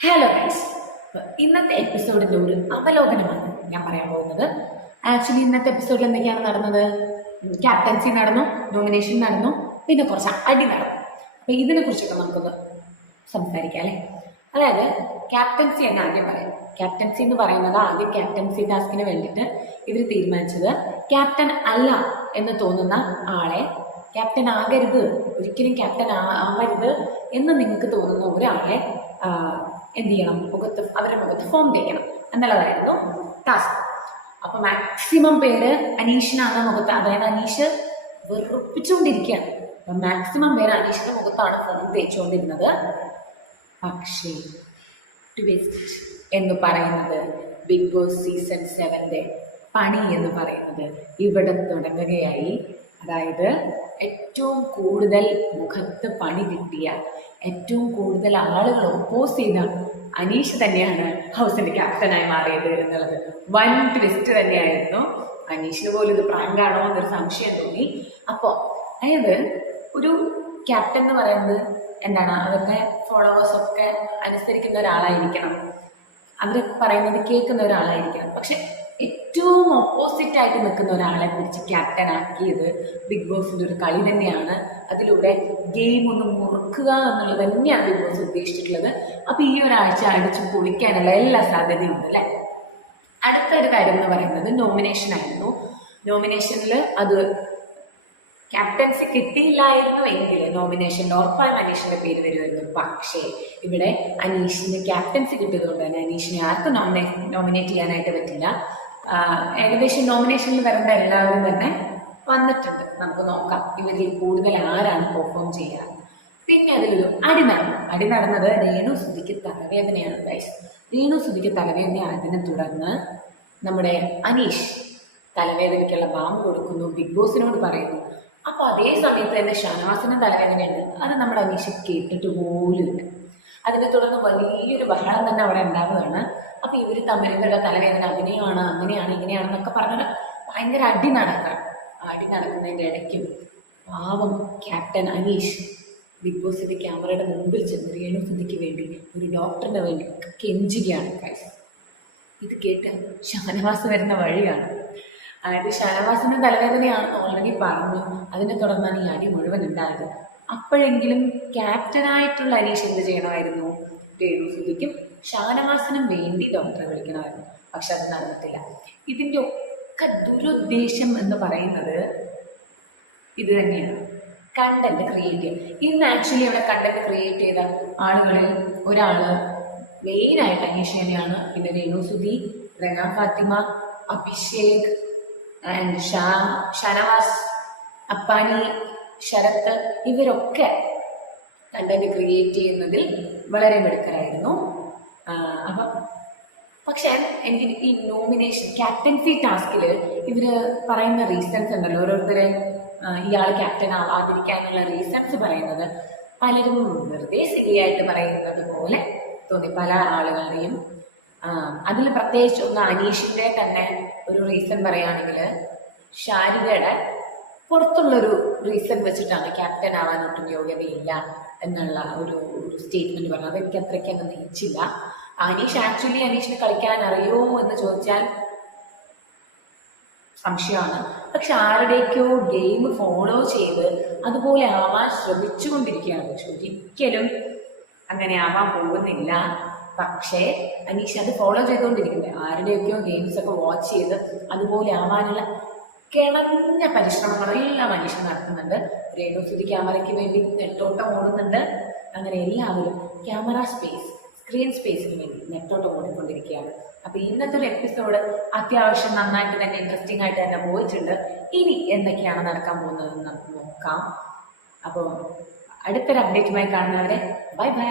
Hello guys ഇന്നത്തെ എപ്പിസോഡിന്റെ ഒരു അവലോകനമാണ് ഞാൻ പറയാൻ പോകുന്നത്. ആക്ച്വലി ഇന്നത്തെ എപ്പിസോഡിൽ എന്തൊക്കെയാണ് നടന്നത്? ക്യാപ്റ്റൻസി നടന്നു നോമിനേഷൻ നടന്നു പിന്നെ കുറച്ച് അടി നടന്നു. അപ്പൊ ഇതിനെ കുറിച്ചൊക്കെ നമുക്കൊന്ന് സംസാരിക്കാം അല്ലേ? അതായത് ക്യാപ്റ്റൻസി എന്ന് ആദ്യം പറയാം. ക്യാപ്റ്റൻസി എന്ന് പറയുന്നത് ആദ്യം ക്യാപ്റ്റൻസി ടാസ്കിന് വേണ്ടിയിട്ട് ഇവർ തീരുമാനിച്ചത് ക്യാപ്റ്റൻ അല്ല എന്ന് തോന്നുന്ന ആളെ ക്യാപ്റ്റൻ ആകരുത് ഒരിക്കലും ക്യാപ്റ്റൻ ആവരുത് എന്ന് നിങ്ങൾക്ക് തോന്നുന്ന ഒരാളെ എന്ത് ചെയ്യണം? മുഖത്ത് അവരുടെ മുഖത്ത് ഫോം തേക്കണം. എന്നുള്ളതായിരുന്നു ടാസ്ക് അപ്പൊ മാക്സിമം പേര് അനീഷിനാണ് മുഖത്ത്. അതായത് അനീഷ് വെറുപ്പിച്ചുകൊണ്ടിരിക്കുകയാണ്. അപ്പൊ മാക്സിമം പേര് അനീഷിന്റെ മുഖത്താണ് ഫോം തേച്ചുകൊണ്ടിരുന്നത്. പക്ഷേ ട്വിസ്റ്റ് എന്ന് പറയുന്നത് ബിഗ് ബോസ് സീസൺ സെവന്റെ പണി എന്ന് പറയുന്നത് ഇവിടെ തുടങ്ങുകയായി. അതായത് ഏറ്റവും കൂടുതൽ മുഖത്ത് പണി കിട്ടിയ ഏറ്റവും കൂടുതൽ ആളുകൾ ഒപ്പോസ് ചെയ്ത അനീഷ് തന്നെയാണ് ഹൗസിന്റെ ക്യാപ്റ്റനായി മാറിയത് എന്നുള്ളത്. വൻ ട്വിസ്റ്റ് തന്നെയായിരുന്നു. അനീഷിന് പോലും ഇത് പ്രാങ്കാണോ എന്നൊരു സംശയം തോന്നി. അപ്പോൾ അതായത് ഒരു ക്യാപ്റ്റൻ എന്ന് പറയുന്നത് എന്താണ്? അവരുടെ ഫോളോവേഴ്സ് ഒക്കെ അനുസരിക്കുന്ന ഒരാളായിരിക്കണം. അവർ പറയുന്നത് കേൾക്കുന്ന ഒരാളായിരിക്കണം. പക്ഷെ ഏറ്റവും ഓപ്പോസിറ്റ് ആയിട്ട് നിൽക്കുന്ന ഒരാളെ പിടിച്ച് ക്യാപ്റ്റൻ ആക്കിയത് ബിഗ് ബോസിന്റെ ഒരു കളി തന്നെയാണ്. അതിലൂടെ ഗെയിം ഒന്ന് മുറുക്കുക എന്നുള്ളത് തന്നെയാണ് ബിഗ് ബോസ് ഉദ്ദേശിച്ചിട്ടുള്ളത്. അപ്പൊ ഈ ഒരാഴ്ച അടിച്ച് പൊളിക്കാനുള്ള എല്ലാ സാധ്യതയും ഉണ്ട് അല്ലേ? അടുത്ത ഒരു കാര്യം എന്ന് പറയുന്നത് നോമിനേഷൻ ആയിരുന്നു. നോമിനേഷനിൽ അത് ക്യാപ്റ്റൻസി കിട്ടിയില്ലായിരുന്നു എങ്കിൽ നോമിനേഷനിൽ ഉറപ്പായും അനീഷിന്റെ പേര് വരുമായിരുന്നു. പക്ഷേ ഇവിടെ അനീഷിന് ക്യാപ്റ്റൻസി കിട്ടിയതുകൊണ്ട് തന്നെ അനീഷിനെ ആർക്കും നോമിനേ നോമിനേറ്റ് ചെയ്യാനായിട്ട് പറ്റില്ല. ഏകദേശം നോമിനേഷനിൽ വരേണ്ട എല്ലാവരും തന്നെ വന്നിട്ടുണ്ട്. നമുക്ക് നോക്കാം ഇവരിൽ കൂടുതൽ ആരാണ് പെർഫോം ചെയ്യുക പിന്നെ അതിലൊരു അടി നടന്നു അടി നടന്നത് രേണു സുധിക്ക് തലവേദനയാണ് ഗൈസ് രേണു സുധിക്ക് തലവേദന അതിനെ തുടർന്ന് നമ്മുടെ അനീഷ് തലവേദനയ്ക്കുള്ള ബാമ്പ് കൊടുക്കുന്നു ബിഗ് ബോസിനോട് പറയുന്നു. അപ്പോൾ അതേ സമയത്ത് തന്നെ ഷനാസിന് തലവേദനയുണ്ട്. അത് നമ്മുടെ അനീഷ് കേട്ടിട്ട് പോലുമില്ല. അതിനെ തുടർന്ന് വലിയൊരു ബഹളം തന്നെ അവിടെ ഉണ്ടാവുകയാണ്. അപ്പൊ ഇവർ തമ്മിലുള്ള തലവേദന അഭിനയമാണ് അങ്ങനെയാണ് ഇങ്ങനെയാണെന്നൊക്കെ പറഞ്ഞാൽ ഭയങ്കര അടി നടക്കാം അടി നടക്കുന്നതിന്റെ ഇടയ്ക്കും പാവം ക്യാപ്റ്റൻ അനീഷ് ബിഗ് ബോസിന്റെ ക്യാമറയുടെ മുമ്പിൽ ചെന്ന് രേണുസുദ്ധിക്ക് വേണ്ടി ഒരു ഡോക്ടറിന് വേണ്ടി കെഞ്ചുകയാണ് കൈസ് ഇത് കേട്ട് ഷാനവാസ് വരുന്ന വഴിയാണ്. അതായത് ഷാനവാസിന്റെ തലവേദനയാണെന്ന് ഓൾറെഡി പറഞ്ഞു. അതിനെ തുടർന്നാണ് ഈ അടി മുഴുവൻ ഉണ്ടായത്. അപ്പോഴെങ്കിലും ക്യാപ്റ്റനായിട്ടുള്ള അനീഷ് എന്ത് ചെയ്യണമായിരുന്നു? രേണുസുതിക്കും ഷാനവാസിനും വേണ്ടി ഡോക്ടറെ വിളിക്കണമായിരുന്നു. പക്ഷെ അത് നടന്നിട്ടില്ല. ഇതിന്റെ ഒക്കെ ദുരുദ്ദേശം എന്ന് പറയുന്നത് ഇത് തന്നെയാണ്. കണ്ടന്റ് ക്രിയേറ്റ് ചെയ്യുക ഇന്ന് ആക്ച്വലി അവിടെ കണ്ടന്റ് ക്രിയേറ്റ് ചെയ്ത ആളുകളിൽ ഒരാൾ മെയിനായിട്ട് അനീഷ് തന്നെയാണ്. പിന്നെ രേണു സുധി റെന ഫാത്തിമ അഭിഷേക് ആൻഡ് ഷാ ഷനവാസ് അപ്പാനി ശരത്ത് ഇവരൊക്കെ കണ്ടന്റ് ക്രിയേറ്റ് ചെയ്യുന്നതിൽ വളരെ മിടുക്കരായിരുന്നു. അപ്പം പക്ഷേ എനിക്ക് ഈ നോമിനേഷൻ ക്യാപ്റ്റൻസി ടാസ്കിൽ ഇവർ പറയുന്ന റീസൺസ് ഉണ്ടല്ലോ. ഓരോരുത്തരെ ഇയാൾ ക്യാപ്റ്റൻ ആവാതിരിക്കാനുള്ള റീസൺസ് പറയുന്നത് പലരും വെറുതെ പറയുന്നത് പോലെ തോന്നി. പല ആളുകളുടെയും അതിൽ പ്രത്യേകിച്ച് ഒന്ന് അനീഷിന്റെ തന്നെ ഒരു റീസൺ പറയുകയാണെങ്കിൽ ഷാരികയുടെ പുറത്തുള്ളൊരു റീസൺ വെച്ചിട്ടാണ് ക്യാപ്റ്റൻ ആവാൻ ഒട്ടും യോഗ്യതയില്ല എന്നുള്ള ഒരു സ്റ്റേറ്റ്മെന്റ് പറഞ്ഞത്. എനിക്ക് അത്രയ്ക്ക് എന്നെ നയിച്ചില്ല അനീഷ് ആക്ച്വലി അനീഷിന് കളിക്കാൻ അറിയോ എന്ന് ചോദിച്ചാൽ സംശയമാണ്. പക്ഷെ ആരുടെയൊക്കെയോ ഗെയിം ഫോളോ ചെയ്ത് അതുപോലെ ആവാൻ ശ്രമിച്ചുകൊണ്ടിരിക്കുകയാണ് പക്ഷെ ഒരിക്കലും അങ്ങനെ ആവാൻ പോകുന്നില്ല. പക്ഷേ അനീഷ് അത് ഫോളോ ചെയ്തുകൊണ്ടിരിക്കുന്നത് ആരുടെയൊക്കെയോ ഗെയിംസ് ഒക്കെ വാച്ച് ചെയ്ത് അതുപോലെ ആവാനുള്ള കിണഞ്ഞ പരിശ്രമങ്ങളെല്ലാം മനുഷ്യൻ നടത്തുന്നുണ്ട്. രേണുസുതി ക്യാമറയ്ക്ക് വേണ്ടി നെട്ടോട്ടം ഓടുന്നുണ്ട്. അങ്ങനെ എല്ലാവരും ക്യാമറ സ്പേസ് സ്ക്രീൻ സ്പേസിന് വേണ്ടി നെട്ടോട്ടം ഓടിക്കൊണ്ടിരിക്കുകയാണ്. അപ്പൊ ഇന്നത്തെ ഒരു എപ്പിസോഡ് അത്യാവശ്യം നന്നായിട്ട് തന്നെ ഇൻട്രസ്റ്റിംഗ് ആയിട്ട് തന്നെ പോയിട്ടുണ്ട്. ഇനി എന്തൊക്കെയാണ് നടക്കാൻ പോകുന്നതെന്ന് നമുക്ക് നോക്കാം. അപ്പോൾ അടുത്തൊരു അപ്ഡേറ്റുമായി കാണുന്നവരെ ബൈ ബൈ